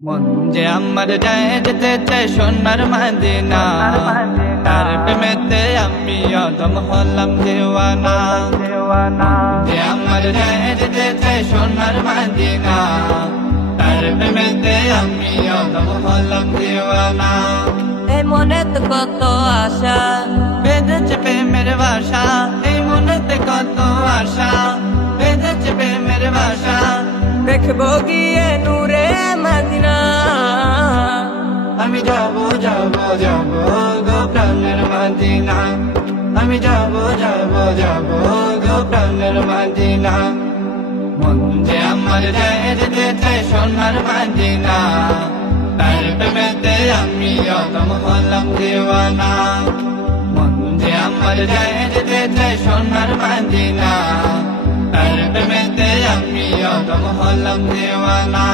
মন যে আমার যায় যেতে চাই সোনার মদিনা, তার প্রেমেতে আমি অদম হলাম দেওয়ানা। যে আমার যায় যেতে চাই সোনার মদিনা, তার প্রেমেতে আমি অদম হলাম দেওয়ানা। এই মনেতে কত আশা বেঁধেছে প্রেমের বাসা, এই মনেতে কত আশা বেঁধেছে প্রেমের বাসা। দেখবো গিয়ে নূরে মদিনা, আমি যাবো যাবো যাবো গো প্রাণের মদিনা, আমি যাবো যাবো যাবো গো প্রাণের মদিনা। মন যে আমার যায় যেতে চাই সোনার মদিনা, তার প্রেমেতে আমি অদম হলাম দেওয়ানা। মন যে আমার যায় যেতে চাই সোনার মদিনা, তার প্রেমেতে আমি অদম হলাম দেওয়ানা।